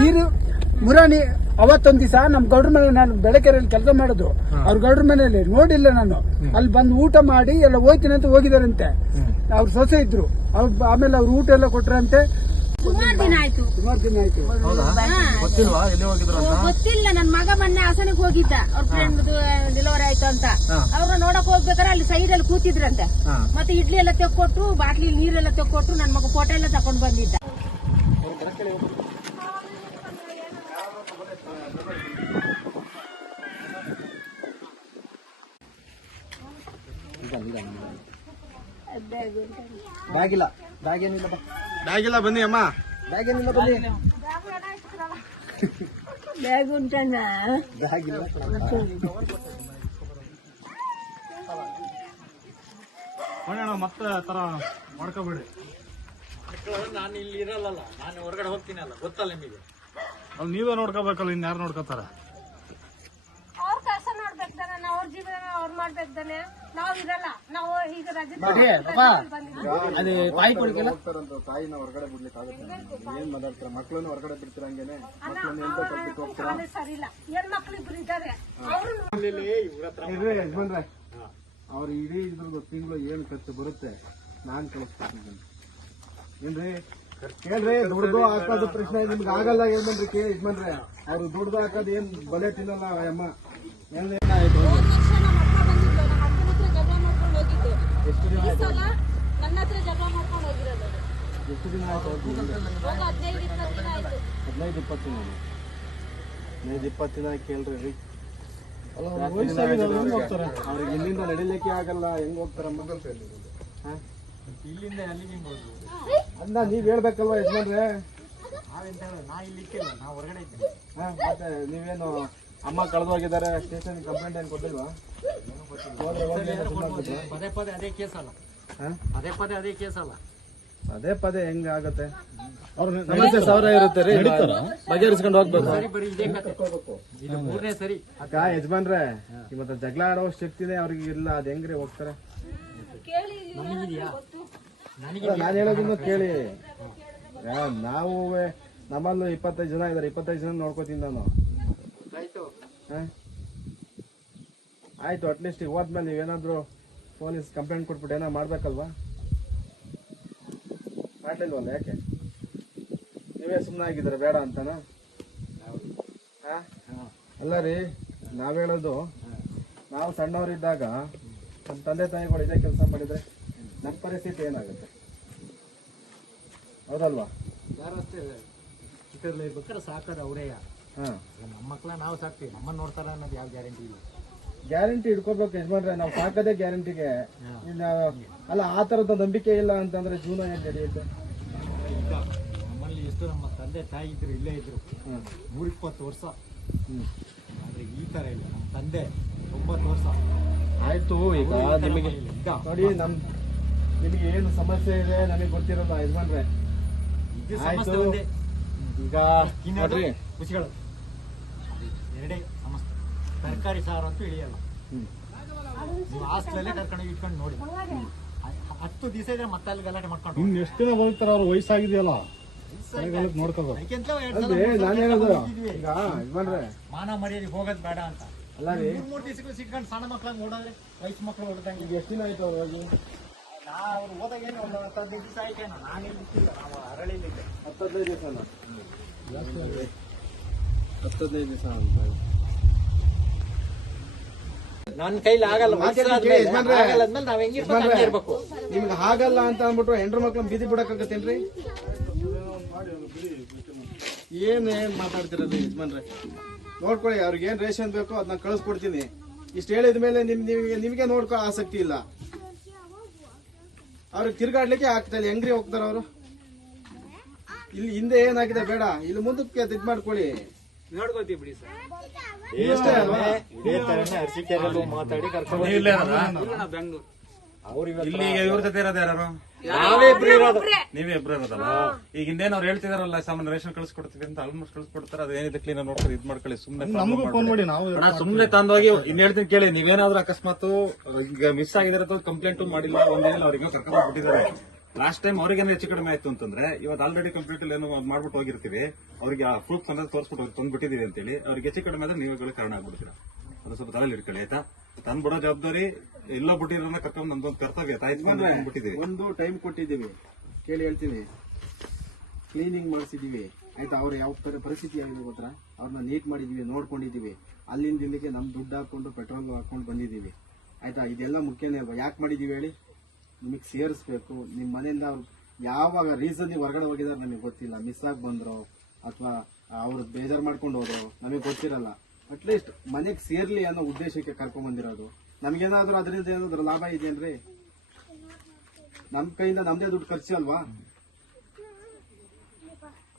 ನೀರು ಮುರಾನಿ ಅವತ್ತೊಂದ್ ದಿವಸ ನಮ್ ಗೌಡ್ರ ಮನೆ ನಾನು ಬೆಳಕೆರೆಯಲ್ಲಿ ಕೆಲಸ ಮಾಡೋದು. ಅವ್ರ ಗೌಡ್ರ ಮನೆಯಲ್ಲಿ ನೋಡಿಲ್ಲ ನಾನು. ಅಲ್ಲಿ ಬಂದು ಊಟ ಮಾಡಿ ಎಲ್ಲ ಹೋಯ್ತೀನಿ ಅಂತ ಹೋಗಿದಾರಂತೆ. ಅವ್ರ ಸೊಸೆ ಇದ್ರು. ಅವ್ರು ಆಮೇಲೆ ಅವ್ರು ಊಟ ಎಲ್ಲ ಕೊಟ್ರಂತೆ. ಸುಮಾರು ದಿನ ಆಯ್ತು. ಸುಮಾರು ದಿನ ಆಯ್ತು. ಗೊತ್ತಿಲ್ವಾ? ಎಲ್ಲಿ ಹೋಗಿದ್ರು ಅಂತ? ಗೊತ್ತಿಲ್ಲ. ನನ್ ಮಗ ಮೊನ್ನೆ ಹಾಸನಕ್ಕೆ ಹೋಗಿದ್ದ. ಅವ್ರ ಫ್ರೆಂಡ್ ಡೆಲಿವರಿ ಆಯ್ತು ಅಂತ. ಅವ್ರ ನೋಡಕ್ ಹೋಗ್ಬೇಕಾದ್ರೆ ಅಲ್ಲಿ ಸೈಡ್ ಅಲ್ಲಿ ಕೂತಿದ್ರಂತೆ. ಮತ್ತೆ ಇಡ್ಲಿ ಎಲ್ಲ ತೆಕ್ಕೊಟ್ಟು ಬಾಟ್ಲಿ ನೀರೆಲ್ಲ ತೆಕ್ಕೊಟ್ಟು ನನ್ ಮಗ ಫೋಟೋ ಎಲ್ಲ ತಕೊಂಡ್ ಬಂದಿದ್ದ. ಬ್ಯಾಗಿಲ್ಲ. ಬ್ಯಾಗ್ ಏನಿಲ್ಲ ಬ್ಯಾಗಿಲ್ಲ ಬನ್ನಿ ಅಮ್ಮ. ಬ್ಯಾಗ್ ಏನಿಲ್ಲ ಬನ್ನಿ. ಬ್ಯಾಗ್ ಉಂಟಣ್ಣ ಬ್ಯಾಗ್ ಇಲ್ಲ ಅಣ್ಣ ಮತ್ತೆ ತರ ಮಾಡ್ಕೋಬೇಡಿ. ನಾನು ಇಲ್ಲಿ ಇರಲ್ಲ ನಾನು ಹೊರಗಡೆ ಹೋಗ್ತೀನಲ್ಲ ಗೊತ್ತಲ್ಲ ನಿಮಗೆ. ಅಲ್ಲಿ ನೀವೇ ನೋಡ್ಕೋಬೇಕಲ್ಲ ಇನ್ ಯಾರು ನೋಡ್ಕೋತಾರ ಅವ್ರ ಕಷ್ಟ ನೋಡ್ಬೇಕು ತಾನೆ ನಾವು ಅವ್ರ ಜೀವನ ಅವ್ರು ಮಾಡ್ಬೇಕು ತಾನೆ? ನಾವ್ ಇರಲ್ಲ. ನಾವು ಈಗ ರಜೆ ಅದು ಬಾಯಿ ಕೊಡಿಕೆಲ್ಲ ತಾಯಿನ ಹೊರಗಡೆ ಬಿಡ್ಲಿಕ್ಕೆ ಆಗುತ್ತೆ ಏನ್ ಮಾತಾಡ್ತಾರೆ? ಮಕ್ಕಳನ್ನ ಹೊರಗಡೆ ಇಬ್ರು ಇದ್ದಾರೆ. ಅವ್ರು ಯಜಮಾನ್ರೆ. ಅವ್ರ ಇಡೀ ಇದ್ರದ್ದು ತಿಂಗಳು ಏನ್ ಖರ್ಚು ಬರುತ್ತೆ? ನಾನ್ ಕಳಿಸ್ತೀನಿ ಏನ್ರಿ? ಕೇಳ್ರಿ ದುಡ್ದು ಹಾಕೋದು ಪ್ರಶ್ನೆ ನಿಮ್ಗೆ ಆಗಲ್ಲ ಬಂದ್ರಿ ಕೇ ಯಜಮಾನ್ರೆ. ಅವ್ರು ದುಡ್ದು ಹಾಕೋದು ಏನ್ ಬಲೆ ತಿನ್ನಲ್ಲ ಅಮ್ಮ. ಏನ್ ನನ್ನ ಹತ್ರ ಜಗಳ ಮಾಡ್ಕೊಂಡು ಹೋಗಿರೋದು ಎಷ್ಟು ದಿನ ಆಯ್ತು ಅವ್ರು? ಹದಿನೈದು ಇಪ್ಪತ್ತು ದಿನ ಆಯ್ತು. ಹದಿನೈದು ಇಪ್ಪತ್ತು ದಿನ. ಹದಿನೈದು ಇಪ್ಪತ್ತು ದಿನ ಕೇಳ್ರಿ. ರೀ ಅವ್ರಿಗೆ? ಇಲ್ಲಿಂದ ನಡಿಲಿಕ್ಕೆ ಆಗಲ್ಲ ಹೆಂಗ್ ಹೋಗ್ತಾರಮ್ಮ ಹಾ? ಇಲ್ಲಿಂದ ಅಲ್ಲಿಗೆ ಹಿಂಗ್ ಅಲ್ಲ ನೀವ್ ಹೇಳ್ಬೇಕಲ್ವಾ ಯಜಮಾನ್ರೆ? ನಾವೆಂತ ಹೇಳೋದು? ನಾ ಇಲ್ಲಿ ಇಕ್ಕಿಲ್ಲ ನಾ ಹೊರಗಡೆ ಇದ್ದೀನಿ. ಹಾ, ಮತ್ತೆ ನೀವೇನು ಅಮ್ಮ ಕಳೆದೋಗಿದ್ದಾರೆ ಸ್ಟೇಷನ್ ಕಂಪ್ಲೇಂಟ್ ಏನು ಕೊಟ್ಟಿಲ್ವಾ? ಪದೇ ಪದೇ ಅದೇ ಕೇಸ್ ಅಲ್ಲ. ಹಾ? ಪದೇ ಪದೇ ಅದೇ ಕೇಸ್ ಅಲ್ಲ. ಪದೇ ಪದೇ ಹೆಂಗ ಆಗತ್ತೆ? ಸಮಸ್ಯೆ ಸಾವಿರ ಇರುತ್ತೆ ರೀ. ಬಗೆಹರಿಸ್ಕೊಂಡು ಹೋಗ್ಬೇಕು. ಸರಿ ಬರೀ ಇದೇ ಕತೆ. ಇದು ಮೂರನೇ ಸರಿ. ಅಕ್ಕ ಯಜಮಾನ್ರೆ ಇವತ್ತು ಜಗಳ ಆಡೋ ಶಕ್ತಿನೇ ಅವ್ರಿಗೆ ಇಲ್ಲ ಅದ್ ಹೆಂಗ್ರಿ ಹೋಗ್ತಾರೆ? ನಾನು ಹೇಳೋದನ್ನ ಕೇಳಿ. ನಾವು ನಮ್ಮಲ್ಲೂ ಇಪ್ಪತ್ತೈದು ಜನ ಇದಾರೆ ಇಪ್ಪತ್ತೈದು ಜನ ನೋಡ್ಕೋತೀನಿ ನಾನು. ಆಯ್ತು ಅಟ್ಲೀಸ್ಟ್ ಈಗ ಹೋದ್ಮೇಲೆ ನೀವೇನಾದರೂ ಪೊಲೀಸ್ ಕಂಪ್ಲೇಂಟ್ ಕೊಟ್ಬಿಟ್ಟು ಏನೋ ಮಾಡಬೇಕಲ್ವಾ? ಮಾಡಲಿಲ್ವಲ್ಲ ಯಾಕೆ? ನೀವೇ ಸುಮ್ಮನೆ ಬೇಡ ಅಂತನಾ? ಹಾ? ಅಲ್ಲ ರೀ, ನಾವು ಹೇಳೋದು, ನಾವು ಸಣ್ಣವರಿದ್ದಾಗ ನಮ್ಮ ತಂದೆ ತಾಯಿಗಳು ಇದೇ ಕೆಲಸ ಮಾಡಿದ್ರೆ ನಮ್ಮ ಪರಿಸ್ಥಿತಿ ಏನಾಗುತ್ತೆ? ಹೌದಲ್ವಾ? ಯಾರು ಅಷ್ಟೇ ಚಿಕ್ಕದಲ್ಲಿ ಇರ್ಬೇಕಾದ್ರೆ ಸಾಕೋದು ಅವರೇ ಹಾ ನಮ್ಮ ಮಕ್ಕಳ ನಾವು ಸಾಕ್ತೀವಿ. ನಮ್ಮ ನೋಡ್ತಾರ ಅನ್ನೋದು ಯಾವ ಗ್ಯಾರಂಟಿ ಇಲ್ಲ. ಗ್ಯಾರಂಟಿ ಇಟ್ಕೋಬೇಕು ಯಜಮಾನ್ರೆ ನಾವು ಸಾಕದೇ ಗ್ಯಾರಂಟಿಗೆ. ಅಲ್ಲ ಆ ತರದ ನಂಬಿಕೆ ಇಲ್ಲ ಅಂತಂದ್ರೆ ಜೀವನ ಏನ್ ನಡೆಯುತ್ತೆ? ನಮ್ಮಲ್ಲಿ ಎಷ್ಟು ನಮ್ಮ ತಂದೆ ತಾಯಿ ಇದ್ರು ಇಲ್ಲೇ ಇದ್ರು. ನೂರ ಇಪ್ಪತ್ತು ವರ್ಷ. ಆದ್ರೆ ಈ ತರ ಇಲ್ಲ. ನಮ್ಮ ತಂದೆ ತೊಂಬತ್ತು ವರ್ಷ. ಆಯ್ತು ಈಗ ನಿಮಗೆ ನೋಡಿ ನಮ್ ನಿಮಗೆ ಏನು ಸಮಸ್ಯೆ ಇದೆ ನನಗೆ ಗೊತ್ತಿರಲ್ಲ ಯಜಮಾನ್ರೆ. ಈಗ ನೋಡ್ರಿ. ಖುಷಿಗಳು. ಎರಡೇ ಸಮಸ್ಯೆ. ತರಕಾರಿ ಸಾರು ಅಂತೂ ಇಳಿಯಲ್ಲ. ನೀವು ಹಾಸ್ಟೆಲಲ್ಲೇ ಕರ್ಕೊಂಡು ಇಟ್ಕೊಂಡು ನೋಡಿ. ಹತ್ತು ದಿವಸ ಇದ್ರೆ ಮತ್ತೆ ಅಲ್ಲಿ ಗಲಾಟೆ ಮಾಡ್ಕೊಂಡು ಇನ್ನು ಎಷ್ಟು ದಿನ ಬರ್ತಾರೆ ಅವ್ರ? ವಯಸ್ಸಾಗಿದೆಯಲ್ಲ. ಮಾನ ಮರ್ಯಾದೆ ಹೋಗೋದ್ ಬೇಡ ಅಂತ. ಮೂರು ದಿವಸಕ್ಕೂ ಸಿಕ್ಕೊಂಡು ಸಣ್ಣ ಮಕ್ಳ ಓಡೋದ್ರೆ ವಯಸ್ಸು ಮಕ್ಳು ಓಡದಂಗೆ. ಈಗ ಎಷ್ಟು ದಿನ ಆಯ್ತು ಅವ್ರು ಹೋಗಿ? ನಾವು ಅವ್ರು ಹೋದಾಗ ಏನು ಒಂದು ಹತ್ತು ಹದಿನೈದು ದಿವಸ ಆಯ್ತೇನೋ ನಾನೇನು ಇರ್ತಿಲ್ಲ ನಾವು ಅರಳಿಲಿದ್ದೆ ಹತ್ತದೈದು ದಿವಸ ಹತ್ತದೈದು ದಿವಸ ಅಂತ. ನನ್ನ ಕೈಲಿ ಆಗಲ್ಲ ಆಗಲ್ಲ ನಾವ್ ಹೆಂಗಿರ್ಬೇಕು ಹಂಗೆ ಇರ್ಬೇಕು. ನಿಮ್ಗೆ ಹಾಗಲ್ಲ ಅಂತ ಅಂದ್ಬಿಟ್ಟು ಹೆಂಡ್ರ ಮಕ್ಳು ಬೀದಿ ಬಿಡಕ್ಕಾಗತ್ತೇನ್ರಿ? ಏನ್ ಏನ್ ಮಾತಾಡ್ತಿರಲ್ಲ ಯಜಮಾನ್ರೆ? ನೋಡ್ಕೊಳ್ಳಿ ಅವ್ರಿಗೆ ಏನ್ ರೇಷನ್ ಬೇಕೋ ಅದನ್ನ ಕಳಿಸ್ಕೊಡ್ತೀನಿ. ಇಷ್ಟು ಹೇಳಿದ ಮೇಲೆ ನಿಮ್ ನಿಮ್ಗೆ ನಿಮ್ಗೆ ನೋಡ್ಕೋ ಆಸಕ್ತಿ ಇಲ್ಲ. ಅವ್ರಿಗೆ ತಿರ್ಗಾಡ್ಲಿಕ್ಕೆ ಆಗ್ತಾ ಇಲ್ಲ. ಹೆಂಗ್ರಿ ಹೋಗ್ತಾರ ಅವರು? ಇಲ್ಲಿ ಹಿಂದೆ ಏನಾಗಿದೆ ಬೇಡ. ಇಲ್ಲಿ ಮುಂದಕ್ಕೆ ಇದ್ ಮಾಡ್ಕೊಳ್ಳಿ. ನೋಡ್ಕೋತೀವಿ ಬಿಡಿ ಸರ್. ಇದೇ ತರನೇ ಅರಸೀಕೆರೆಲ್ಲೂ ಮಾತಾಡಿ ಕರ್ಕೊಂಡು ಇಲ್ಲಿ ಇವ್ರ ಜೊತೆ ಇರೋದು ಯಾರು? ನಾವೇ ಇಬ್ರು ಇರೋದು. ನೀವೇ ಇಬ್ರು ಇರೋದಲ್ಲ? ಈಗ ಇನ್ನೇನು ಅವ್ರು ಹೇಳ್ತಿದಾರಲ್ಲ ಸಾಮಾನ್ಯ ರೇಷನ್ ಕಳಿಸ್ಕೊಡ್ತೀವಿ ಅಂತ ಆಲ್ಮೋಸ್ಟ್ ಕಳಿಸ್ಕೊಡ್ತಾರೆ. ಅದೇನಿದೆ ಕ್ಲೀನ್ ನೋಡ್ಕೊಂಡು ಇದ್ ಮಾಡ್ಕೊಳ್ಳಿ ಸುಮ್ನೆ ನಮಗೂ ಫೋನ್ ಮಾಡಿ ನಾವು ಸುಮ್ನೆ ತಂದೋಗಿ ಇನ್ ಹೇಳ್ತೀನಿ ಕೇಳಿ ನೀವೇನಾದ್ರೂ ಅಕಸ್ಮಾತ್ ಈಗ ಮಿಸ್ ಆಗಿದ್ರೆ ಕಂಪ್ಲೇಂಟ್ ಮಾಡಿಲ್ಲ ಒಂದೇನು ಅವ್ರಿಗೆ ಕರ್ಕೊಂಡು ಬಿಟ್ಟಿದ್ದಾರೆ ಲಾಸ್ಟ್ ಟೈಮ್ ಅವ್ರಿಗೇನೋ ಹೆಚ್ಚು ಕಡಿಮೆ ಆಯ್ತು ಅಂತಂದ್ರೆ ಇವತ್ತು ಆಲ್ರೆಡಿ ಕಂಪ್ಲೀಟ್ ಏನೋ ಮಾಡ್ಬಿಟ್ಟು ಹೋಗಿರ್ತೀವಿ. ಅವ್ರಿಗೆ ಆ ಪ್ರೂಫ್ ಅನ್ನೋದು ತೋರಿಸ್ಬಿಟ್ಟು ಅವ್ರಿಗೆ ತಂದ್ಬಿಟ್ಟಿದೀವಿ ಅಂತೇಳಿ ಅವ್ರಿಗೆ ಹೆಚ್ಚು ಕಡಿಮೆ ಆದ್ರೆ ನೀವುಗಳು ಕಾರಣ ಆಗ್ಬಿಡ್ತೀರಾ? ಅದು ಸ್ವಲ್ಪ ತಲೆಯಲ್ಲಿ ಇಟ್ಕೊಳ್ಳಿ ಆಯ್ತಾ? ತಂದ್ಬಿಡೋ ಜವಾಬ್ದಾರಿ ಎಲ್ಲೋ ಬಿಟ್ಟಿರೋನ ಕರ್ಕೊಂಡು ನಮ್ದೊಂದು ಕರ್ತವ್ಯ ತಾಯ್ತಿದ್ದೀವಿ ಬಿಟ್ಟಿದ್ದೀವಿ ಒಂದು ಟೈಮ್ ಕೊಟ್ಟಿದ್ದೀವಿ. ಕೇಳಿ ಹೇಳ್ತೀನಿ. ಕ್ಲೀನಿಂಗ್ ಮಾಡಿಸಿದೀವಿ ಆಯ್ತಾ ಅವ್ರು ಯಾವ ತರ ಪರಿಸ್ಥಿತಿ ಆಗಿದೆ ಗೊತ್ತಾ? ಅವ್ರನ್ನ ನೀಟ್ ಮಾಡಿದೀವಿ ನೋಡ್ಕೊಂಡಿದೀವಿ ಅಲ್ಲಿಂದ ಇಲ್ಲಿಗೆ ನಮ್ ದುಡ್ಡು ಹಾಕೊಂಡು ಪೆಟ್ರೋಲ್ ಹಾಕೊಂಡು ಬಂದಿದೀವಿ ಆಯ್ತಾ ಇದೆಲ್ಲ ಮುಖ್ಯನೇ ಅಲ್ವಾ? ಯಾಕೆ ಮಾಡಿದೀವಿ ಹೇಳಿ? ನಿಮಗೆ ಸೇರಿಸ್ಬೇಕು. ನಿಮ್ಮ ಮನೆಯಿಂದ ಅವ್ರು ಯಾವಾಗ ರೀಸನ್ ಹೊರಗಡೆ ಹೋಗಿದಾರೆ ನಮಗೆ ಗೊತ್ತಿಲ್ಲ. ಮಿಸ್ ಆಗಿ ಬಂದ್ರು ಅಥವಾ ಅವ್ರು ಬೇಜಾರು ಮಾಡ್ಕೊಂಡು ಹೋದ್ರು, ನಮಗೆ ಗೊತ್ತಿರಲ್ಲ. ಅಟ್ಲೀಸ್ಟ್ ಮನೆಗೆ ಸೇರ್ಲಿ ಅನ್ನೋ ಉದ್ದೇಶಕ್ಕೆ ಕರ್ಕೊಂಡ್ ಬಂದಿರೋದು. ನಮ್ಗೇನಾದ್ರೂ ಅದರಿಂದ ಏನಾದ್ರೂ ಲಾಭ ಇದೆಯೇನ್ರಿ ನಮ್ ಕೈಯಿಂದ ನಮ್ದೇ ದುಡ್ಡು ಖರ್ಚು ಅಲ್ವಾ?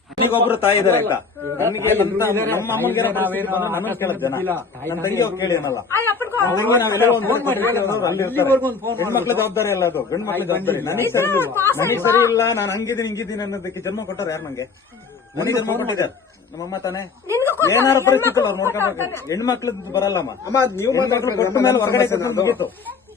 ನನಗೊಬ್ರು ತಾಯಿ ಇದಾರೆ ಅಕ್ಕ. ನನಗೆ ನಮ್ಮ ಅಮ್ಮನಿಗೆ ನನ್ನ ಕೇಳೋದ್ ಜನ. ನನ್ನ ತಂಗಿ ಅವ್ರು ಕೇಳಿ ಇರ್ತಾರೆ. ಹೆಣ್ಮಕ್ಳ ಜವಾಬ್ದಾರಿ ಅಲ್ಲ ಅದು. ಗಂಡ್ ಮಕ್ಳ ಜವಾಬ್ದಾರಿ. ನನಗೆ ಸರಿ ಇಲ್ಲ. ನನಗೆ ಸರಿ ಇಲ್ಲ. ನಾನು ಹಂಗಿದ್ದೀನಿ ಹಿಂಗಿದ್ದೀನಿ ಅನ್ನೋದಕ್ಕೆ ಜನ್ಮ ಕೊಟ್ಟಾರ ಯಾರು ನಂಗೆ? ನನಗೆ ಜನ್ಮ ಕೊಟ್ಟಿದ್ದಾರೆ. ನಮ್ಮಮ್ಮ ತಾನೇ? ಏನಾರ ಪರಿಸ್ಥಿತಿ ಅವ್ರು ನೋಡ್ಕೊಬೇಕು. ಹೆಣ್ಮಕ್ಳದ್ದು ಬರಲ್ಲಮ್ಮ. ಅಮ್ಮ ನೀವು ಕೊಟ್ಟ ಮೇಲೆ ಹೊರಗಡೆ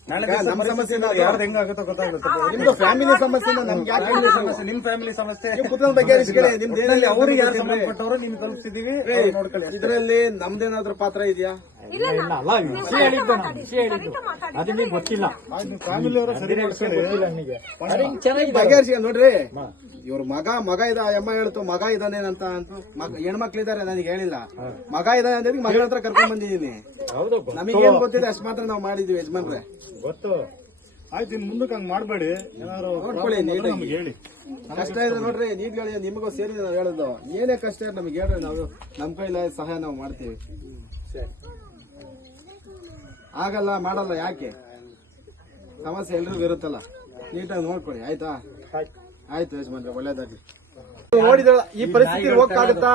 ನಮ್ಮ ಸಮಸ್ಯೆ ಯಾರ್ದು ಹೆಂಗಾಗುತ್ತೋ ಗೊತ್ತಾಗುತ್ತೆ. ನಿಮ್ದು ಫ್ಯಾಮಿಲಿ ಸಮಸ್ಯೆ ನಮ್ಗೆ ಯಾಕೆ ಫ್ಯಾಮಿಲಿ ಸಮಸ್ಯೆ? ನಿಮ್ ಫ್ಯಾಮಿಲಿ ಸಮಸ್ಯೆ. ನೀವು ಕುತ್ಕೊಂಡು ಬಗೆಹರಿಸ್ಕೊಳ್ಳಿ. ನಿಮ್ದು ಏನಿಲ್ಲ ಒಟ್ನಲ್ಲಿ ಅವ್ರಿಗೆ ಯಾರು ಗೊತ್ತಿದ್ರೆ. ಸಂಬಂಧ ಪಟ್ಟವರು ನಿಮ್ಗೆ ಕಲ್ಪಿಸಿದೀವಿ ನೋಡ್ಕೊಳ್ಳಿ ಇದರಲ್ಲಿ ನಮ್ದೇನಾದ್ರೂ ಪಾತ್ರ ಇದೆಯಾ? ಇಲ್ಲ ಅಲ್ಲ ವಿಷಯ ಹೇಳಿದ್ದು ನಾನು ವಿಷಯ ಹೇಳಿದ್ದು. ಅದು ನಿಮ್ಗೆ ಗೊತ್ತಿಲ್ಲ. ಗೊತ್ತಿಲ್ಲ ನನಗೆ ಚೆನ್ನಾಗಿದೆ. ಬಗೆಹರಿಸಿ ನೋಡ್ರಿ. ಇವ್ರ ಮಗ ಮಗ ಇದ ಅಮ್ಮ ಹೇಳ್ತು ಮಗ ಇದಾನೆ ಅಂತ ಅಂತ ಮಗ ಹೆಣ್ಮಕ್ಳಿದಾರೆ ನನಗೆ ಹೇಳಿಲ್ಲ. ಮಗ ಇದಾನೆ ಅಂತ ಮಗಳ ಹತ್ರ ಕರ್ಕೊಂಡ್ ಬಂದಿದೀನಿ ಹೌದು ನಮಗೇನ್ ಗೊತ್ತಿದೆ ಅಷ್ಟು ಮಾತ್ರ ನಾವು ಮಾಡಿದ್ವಿ ಯಜಮಾನ್ರೆ. ಗೊತ್ತು. ಆಯ್ತು ಇನ್ ಮುಂದಕ್ಕೆ ಹಂಗ್ ಮಾಡ್ಬೇಡಿ. ನೋಡ್ಕೊಳ್ಳಿ ನೀಟಾಗಿ. ಹೇಳಿ. ಕಷ್ಟ ಇದೆ ನೋಡ್ರಿ ನೀಟ್ಗಳು ನಿಮಗೂ ಸೇರಿ ನಾವು ಹೇಳೋದು. ಏನೇ ಕಷ್ಟ ಇದೆ ನಮಗೆ ಹೇಳ್ರಿ ನಾವು ನಮ್ ಕೈಲ ಸಹಾಯ ನಾವು ಮಾಡ್ತೀವಿ. ಆಗಲ್ಲ ಮಾಡಲ್ಲ ಯಾಕೆ? ಸಮಸ್ಯೆ ಎಲ್ರಿಗೂ ಇರುತ್ತಲ್ಲ. ನೀಟಾಗಿ ನೋಡ್ಕೊಳ್ಳಿ ಆಯ್ತಾ. ಆಯ್ತು ಯಜಮಾನ್ರೆ ಒಳ್ಳೇದಾಗ್ಲಿ. ನೋಡಿದ್ರ ಈ ಪರಿಸ್ಥಿತಿ ಹೋಗ್ತಾ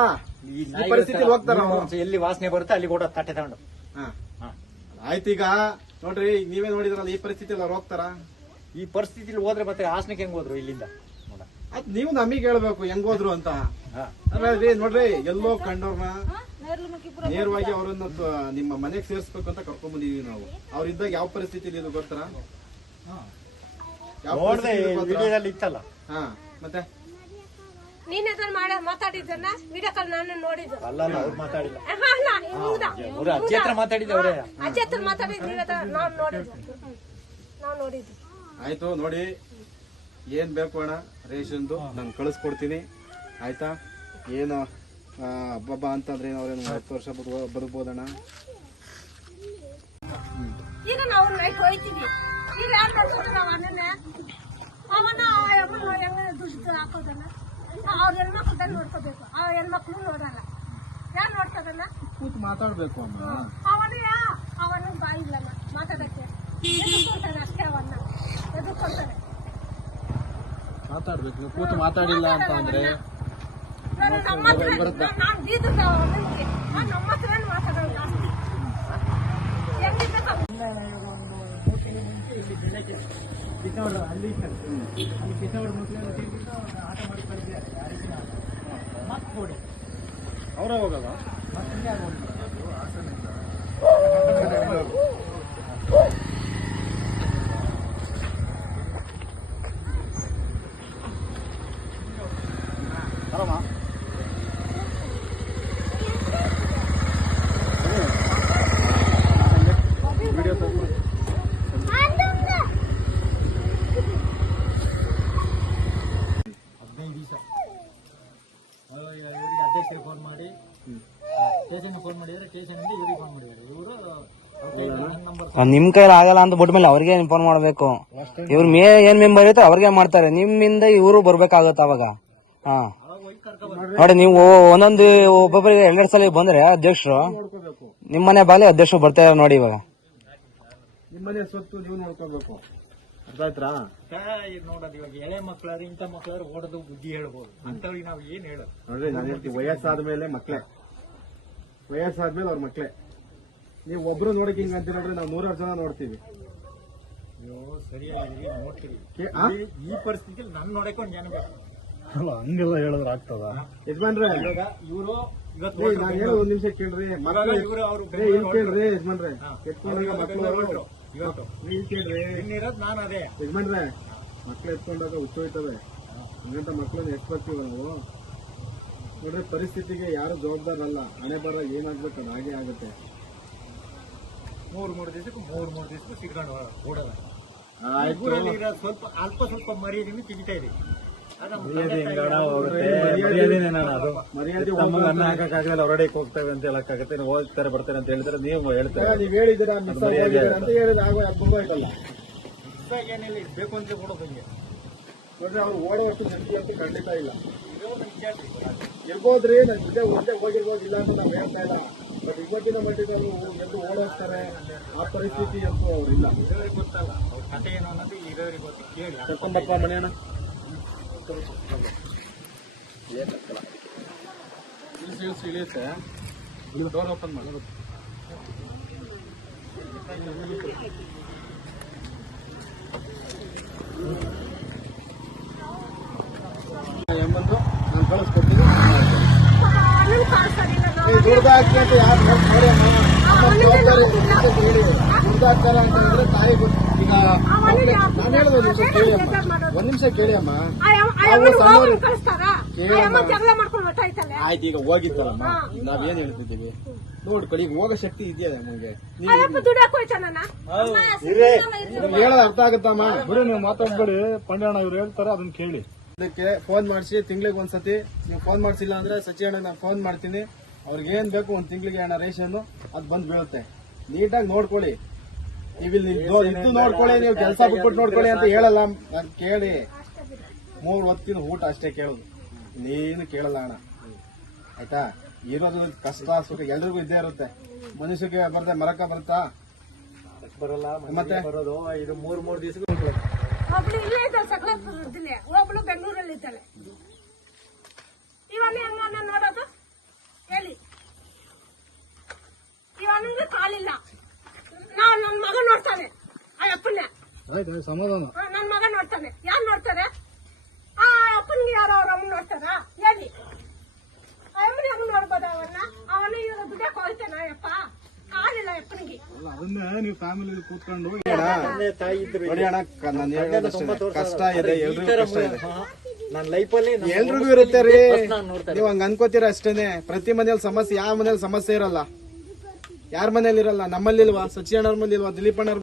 ಈ ಪರಿಸ್ಥಿತಿ ಹೋಗ್ತಾರ ಎಲ್ಲಿ ವಾಸನೆ ಬರುತ್ತೆ ಅಲ್ಲಿ ಕೂಡ ತಟ್ಟೆ ತಗೊಂಡು. ಹಾ. ಆಯ್ತು ಈಗ ನೋಡ್ರಿ ಈಗ ನೀವೇ ನೋಡಿದ್ರಲ್ಲ ಈ ಪರಿಸ್ಥಿತಿಯಲ್ಲಿ ಅವ್ರು ಹೋಗ್ತಾರ? ಈ ಪರಿಸ್ಥಿತಿಲಿ ಹೋದ್ರೆ ಮತ್ತೆ ಹಾಸನಕ್ಕೆ ಹೆಂಗ್ ಹೋದ್ರು ಇಲ್ಲಿಂದ? ಅದ್ ನೀವು ನಮಗೆ ಹೇಳ್ಬೇಕು ಹೆಂಗ್ ಹೋದ್ರು ಅಂತ. ನೋಡ್ರಿ ಎಲ್ಲೋ ಕಂಡವ್ರನ್ನ ನೇರವಾಗಿ ಅವರನ್ನ ನಿಮ್ಮ ಮನೆಗೆ ಸೇರಿಸ್ಬೇಕು ಅಂತ ಕರ್ಕೊಂಡ್ ಬಂದಿದೀವಿ ನಾವು. ಅವ್ರಿದ್ದಾಗ ಯಾವ ಪರಿಸ್ಥಿತಿ ಇದು ಗೊತ್ತರ ನೋಡ್ದೆ? ವಿಡಿಯೋದಲ್ಲಿ ಇತ್ತಲ್ಲ. ಹಾ ಮತ್ತೆ? ನೀನ್ ಅದನ್ನ ಮಾಡ ಮಾತಾಡಿದ್ದನ್ನ ವಿಡಿಯೋ ಕಾಲ್ ನಾನು ನೋಡಿದ್ದು. ಅಲ್ಲ ಅಲ್ಲ ಅವ್ರು ಮಾತಾಡಿಲ್ಲ. ಅಹ್, ಅಲ್ಲ ಹೌದಾ ಅವ್ರು ಅಜ್ಜಿ ಹತ್ರ ಮಾತಾಡಿದ್ದು ಅವರೇ. ಅಜ್ಜಿ ಹತ್ರ ಮಾತಾಡಿದ್ದು ನೀವ್ ಹತ್ರ ನಾವ್ ನೋಡಿದ್ದು. ಹ್ಮ್. ನೋಡಿದ್ದು. ಆಯ್ತು ನೋಡಿ. ಏನ್ ಬೇಕು ಅಣ್ಣ? ರೇಷನ್ದು ನಾನು ಕಳಿಸ್ಕೊಡ್ತೀನಿ. ಆಯ್ತಾ? ಏನು ಹಬ್ಬ ಅಂತಂದ್ರೆ ಅವ್ರೇನು ಹತ್ತು ವರ್ಷ ಬದುಕೋ ಬದುಕ್ಬೋದಣ್ಣ? ಈಗ ನಾವು ನೈಟ್ ಹೋಯ್ತೀವಿ ಈಗ ಯಾರು ನೋಡ್ತಾರೆ ನಾವು ಅಣ್ಣನ ಅವನ ಆ ಅಮ್ಮನ ಹೆಂಗ ದುಡ್ಡು ಹಾಕೋದನ್ನ. ಅವ್ರ ಹೆಣ್ಮಕ್ಳು ತಂದು ನೋಡ್ಕೋಬೇಕು. ಆ ಹೆಣ್ಮಕ್ಳು ನೋಡಲ್ಲ. ಯಾರು ನೋಡ್ತಾರಲ್ಲ ಕೂತು ಮಾತಾಡ್ಬೇಕು ಅಮ್ಮ. ಅವನೇ ಅವನ ಬಾಯಿ ಇಲ್ಲಮ್ಮ ಮಾತಾಡಕ್ಕೆ. ಎದುರ್ಕೊಂತಾನೆ ಅಷ್ಟೇ ಅವನ್ನ. ಎದುರ್ಕೊಂತಾನೆ ಮಾತಾಡ್ಬೇಕು. ನೀವು ಕೂತು ಮಾತಾಡಿಲ್ಲ ಅಂತ ಅಂದ್ರೆ ನಾನು ನಮ್ಮ ಹತ್ರ ನಾನು ಬೀದು ನಿಮ್ಗೆ ನಮ್ಮ ಹತ್ರ ಮಾತಾಡೋದು ಜಾಸ್ತಿ ಹೆಂಗಿದ್ದ ಅಲ್ಲಿ ಅಲ್ಲಿ ಕಿಶೋರ್ ಆಟ ಮಾಡಿ ಮತ್ತೆ ಕೊಡಿ ಅವರ ಹೋಗಲ್ಲ. ಹದಿನೈದು ದಿವಸ ಇವರಿಗೆ ಅಧ್ಯಕ್ಷರಿಗೆ ಫೋನ್ ಮಾಡಿ ಸ್ಟೇಷನ್ಗೆ ಫೋನ್ ಮಾಡಿದ್ರೆ ಸ್ಟೇಷನ್ಗೆ ಇವರಿಗೆ ಫೋನ್ ಮಾಡಿದ್ದಾರೆ. ಇವರು ನಂಬರ್ ನಿಮ್ ಕೈಲಿ ಆಗಲ್ಲ ಅಂತ ಬಿಟ್ಟ ಮೇಲೆ ಅವ್ರಿಗೆ ಇನ್ಫಾರ್ಮ್ ಮಾಡ್ಬೇಕು? ಇವ್ರ ಮೇ ಏನ್ ಮೆಂಬರ್ ಇತ್ತು ಅವ್ರಿಗೆ ಮಾಡ್ತಾರೆ. ನಿಮ್ಮಿಂದ ಇವರು ಬರ್ಬೇಕಾಗತ್ತ ಅವಾಗ. ಹಾ. ನೋಡಿ ನೀವು ಒಂದೊಂದು ಒಬ್ಬೊಬ್ಬರಿಗೆ ಎರಡೆರಡು ಸಲ ಬಂದ್ರೆ ಅಧ್ಯಕ್ಷರು ನಿಮ್ಮನೆ ಬಾಲಿ ಅಧ್ಯಕ್ಷರು ಬರ್ತಾ ಇದಾರೆ ನೋಡಿ ಇವಾಗ. ನಿಮ್ಮನೆ ಸ್ವತ್ತು ನೀವು ನೋಡ್ಕೋಬೇಕು. ಅರ್ಥ ಆಯ್ತಾ ಈಗ ನೋಡೋದು ಇವಾಗ ಎಳೆ ಮಕ್ಕಳಾದ್ರೆ ಇಂಥ ಮಕ್ಕಳಾದ್ರೆ ಓಡೋದು ಬುದ್ಧಿ ಹೇಳ್ಬೋದು. ಅಂತವ್ರಿಗೆ ನಾವು ಏನ್ ಹೇಳೋದು? ನೋಡ್ರಿ ನಾನು ಹೇಳ್ತೀನಿ ವಯಸ್ಸಾದ ಮೇಲೆ ಮಕ್ಳೇ. ವಯಸ್ಸಾದ್ಮೇಲೆ ಅವ್ರ ಮಕ್ಳೇ. ನೀವು ಒಬ್ರು ನೋಡಕ್ ಹಿಂಗ ಅಂತ ನೋಡ್ರಿ ನಾವು ನೂರಾರು ಜನ ನೋಡ್ತೀವಿ. ಅಯ್ಯೋ ಸರಿಯಾಗಿ ನೋಡ್ತೀವಿ ಈ- ಈ ಪರಿಸ್ಥಿತಿಲಿ ನನ್ ನೋಡಕ್ಕೆ ಒಂದ್ ಜನ ಬೇಕು. ಅಲ್ಲ ಹಂಗೆಲ್ಲ ಹೇಳಿದ್ರೆ ಆಗ್ತದ? ಯಜಮಾನ್ರೆ. ಇವಾಗ ಇವರು ನಾನ್ ಹೇಳೋ ಒಂದ್ ನಿಮಿಷ ಕೇಳ್ರಿ. ಇಲ್ಲಿ ಕೇಳ್ರಿ ಯಜಮಾನ್ರೆ. ಎತ್ಕೊಂಡಾಗ ಮಕ್ಳು. ಇವತ್ತು. ಇಲ್ಲಿ ಕೇಳ್ರಿ. ಇನ್ನಿರೋದು ನಾನು ಅದೇ. ಯಜಮಾನ್ರೆ ಮಕ್ಳು ಎತ್ಕೊಂಡಾಗ ಹುಚ್ಚೋಯ್ತವೆ ಹಂಗಂತ ಮಕ್ಳನ್ನ ಎತ್ಕೊತೀವ ನಾವು? ನೋಡ್ರಿ ಪರಿಸ್ಥಿತಿಗೆ ಯಾರು ಜವಾಬ್ದಾರಲ್ಲ ಹಣೆ ಬರ ಏನಾಗ್ಬೇಕು ಅದು ಹಾಗೆ ಆಗುತ್ತೆ. ಮೂರ್ ಮೂರು ದಿವಸಕ್ಕೆ ಮೂರ್ ಮೂರು ದಿವಸಕ್ಕೆ ಸಿಗ್ಕೊಂಡು ಊರಲ್ಲಿ ಇರೋ ಸ್ವಲ್ಪ ಅಲ್ಪ ಸ್ವಲ್ಪ ಮರಿಯನ್ನು ತೆಗಿತಾ ಅದು ಹೋಗುತ್ತೆ. ಮರ್ಯಾದೆ ಅನ್ನ ಹಾಕಕ್ಕಾಗಲ್ಲ ಹೊರಡಕ್ಕೆ ಹೋಗ್ತೇವೆ ಅಂತ ಹೇಳಕ್ಕಾಗತ್ತೆ. ನೀವು ಹೋಗ್ತಾರೆ ಬರ್ತಾರೆ ಅಂತ ಹೇಳಿದ್ರೆ ನೀವು ಹೇಳ್ತಾರೆ. ನೀವು ಹೇಳಿದ್ದೀರಾ? ಮಿಸ್ ಆಗಿದ್ದೀರಾ ಅಂತ ಹೇಳಿದ್ರೆ ಆಗ ಏನಿಲ್ಲ ಬೇಕು ಅಂತ ಕೊಡೋದು ಹಂಗೆ ನೋಡ್ರಿ ಅವ್ರು ಓಡೋಷ್ಟು ಶಕ್ತಿ ಅಂತ ಖಂಡಿತ ಇಲ್ಲ. ಇರ್ಬೋದ್ರಿ ನನ್ನ ಜೊತೆ ಒಂದೇ ಹೋಗಿರ್ಬೋದು ಇಲ್ಲ ಅಂತ ನಾವು ಹೇಳ್ತಾ ಇಲ್ಲ. ಬಟ್ ಇವತ್ತಿನ ಮಟ್ಟಿಗೆ ಅವರು ಎದ್ದು ಓಡೋಗ್ತಾರೆ. ಆ ಪರಿಸ್ಥಿತಿ ಅಂತೂ ಅವ್ರಿಲ್ಲ. ಇರೋರಿಗೆ ಗೊತ್ತಲ್ಲ ಅವ್ರ ಕಥೆ ಏನು ಅನ್ನೋದು ಇರೋರಿಗೆ ಗೊತ್ತು. ಕೇಳಿ ಕರ್ಕೊಂಡಪ್ಪ ಮನೆಯಣ್ಣ. ಇಳಿಸಿ ಇಳಿಸಿ ಇಳಿಯುತ್ತೆ ಡೋರ್ ಓಪನ್ ಮಾಡಿ ಎಂಬಂದು ನಾನು ಕಳಿಸ್ಕೊಡ್ತೀನಿ ಅವನಿಗೆ ಕಳ್ಸೋದಿಲ್ಲ ನಾವು. ಈ ದುಡ್ದು ಹಾಕ್ತಿ ಅಂತ ಯಾರು ದುಡ್ಡು ಅಮ್ಮ. ನಮ್ಮ ಜವಾಬ್ದಾರಿ ಇದೆ, ನಿಜ ಕೇಳಿ. ದುಡ್ದು ಹಾಕ್ತಾರೆ ಅಂತ ಹೇಳಿದ್ರೆ ತಾಯಿ ಗೊತ್ತು. ಈಗ ನಾನು ಹೇಳೋದು ಒಂದ್ ನಿಮಿಷ ಕೇಳಿ ಅಮ್ಮ. ಒಂದ್ ನಿಮಿಷ ಕೇಳಿ. ಆಯ್ತು ಈಗ ಹೋಗಿತ್ತಲ್ಲಮ್ಮ ನಾವೇನ್ ಹೇಳ್ತಿದ್ದೀವಿ? ನೋಡ್ಕೊಳ್ಳಿ ಈಗ ಹೋಗೋ ಶಕ್ತಿ ಇದೆಯಾ ನಮಗೆ? ಹೇಳೋದು ಅರ್ಥ ಆಗುತ್ತಮ್ಮ. ಬಿಡಿ ನೀವು ಮಾತಾಡ್ಬೇಡಿ. ಪಂಡ್ಯಾಣ ಇವ್ರು ಹೇಳ್ತಾರೆ ಅದನ್ನ ಕೇಳಿ. ಅದಕ್ಕೆ ಫೋನ್ ಮಾಡಿಸಿ ತಿಂಗಳಿಗೆ ಒಂದ್ಸತಿ. ನೀವು ಫೋನ್ ಮಾಡಿಸಿಲ್ಲ ಅಂದ್ರೆ ಸಚಿವಣ್ಣ ನಾನು ಫೋನ್ ಮಾಡ್ತೀನಿ. ಅವ್ರಿಗೆ ಏನ್ ಬೇಕು ಒಂದ್ ತಿಂಗಳಿಗೆ ಅಣ್ಣ ರೇಷನ್ ಅದು ಬಂದ್ ಬೀಳುತ್ತೆ. ನೀಟಾಗಿ ನೋಡ್ಕೊಳ್ಳಿ. ನೀವು ಇಲ್ಲಿ ನೋ- ಇದ್ದು ನೋಡ್ಕೊಳ್ಳಿ ನೀವು ಕೆಲಸ ಬಿಟ್ಬಿಟ್ಟು ನೋಡ್ಕೊಳ್ಳಿ ಅಂತ ಹೇಳಲ್ಲ. ನಾನು ಕೇಳಿ. ಮೂರು ಹೊತ್ತಿನ ಊಟ ಅಷ್ಟೇ ಕೇಳೋದು. ನೀನು ಕೇಳಲ್ಲ ಅಣ್ಣ. ಆಯ್ತಾ? ಇರೋದು ಕಷ್ಟ ಸುಖ ಎಲ್ರಿಗೂ ಇದ್ದೇ ಇರುತ್ತೆ. ಮನುಷ್ಯಕ್ಕೆ ಬರದೆ ಮರಕ ಬರುತ್ತಾ? ಬರಲ್ಲ ಮತ್ತೆ? ಬರೋದು. ಇದು ಮೂರ್ ಮೂರ್ ದಿವಸ ಒಬ್ಳು ಇಲ್ಲೇ ಇದ್ದಾಳೆ ಸಕಲೇಶ್ಪುರದಲ್ಲಿ ಒಬ್ಳು ಬೆಂಗಳೂರಲ್ಲಿ ಇದ್ದಾಳೆ ಹೆಂಗ ನೋಡೋದು ಹೇಳಿ ಇವನಿಗೆ ಕಾಲಿಲ್ಲ ನಾ ನನ್ನ ಮಗ ನೋಡ್ತಾನೆ. ಆ ಅಪ್ಪನ್ನೇ. ಆಯ್ತು ಸಮಾಧಾನ. ಆ, ನನ್ ಮಗ ನೋಡ್ತಾನೆ. ಯಾರು ನೋಡ್ತಾರೆ? ಆ ಅಪ್ಪನ್ಗೆ ಯಾರೋ ಅವ್ರ ಅಮ್ಮ ನೋಡ್ತಾರ? ಹೇಳಿ. ಆ ಅಮ್ಮನ ಅಮ್ಮ ನೋಡ್ಬೋದ ಅವನ್ನ? ಅವನ ಇವಾಗ ದುಡ್ಡಕ್ಕೆ ಹೋಗ್ತಾನ ಯಪ್ಪ ಕಾಲಿಲ್ಲ ಅಪ್ಪನಿಗೆ. ಅಲ್ಲ ಅದನ್ನೇ ನೀವು ಫ್ಯಾಮಿಲಿ ಕೂತ್ಕೊಂಡು ತಂದೆ ತಾಯಿ ಇದ್ರು ನೋಡಿ ಅಣ್ಣ ಕ- ನಾನು ಹೇಳೋದು ಅಷ್ಟೇ. ಕಷ್ಟ ಇದೆ ಎಲ್ರಿಗೂ ಕಷ್ಟ ಇದೆ. ನನ್ನ ಲೈಫಲ್ಲಿ ಎಲ್ರಿಗೂ ಇರುತ್ತೆ ರೀ. ನಾನು ನೋಡ್ತಾ ನೀವು ಹಂಗ ಅನ್ಕೋತೀರ ಅಷ್ಟೇನೆ. ಪ್ರತಿ ಮನೇಲಿ ಸಮಸ್ಯೆ ಯಾವ ಮನೇಲಿ ಸಮಸ್ಯೆ ಇರಲ್ಲ. ಯಾರ ಮನೇಲಿ ಇರಲ್ಲ ನಮ್ಮಲ್ಲಿ ಇಲ್ವಾ ಸಚಿ ಅಣ್ಣವ್ರ ಮನೇಲಿ ಇಲ್ವಾ ದಿಲೀಪ್ ಅಣ್ಣವ್ರ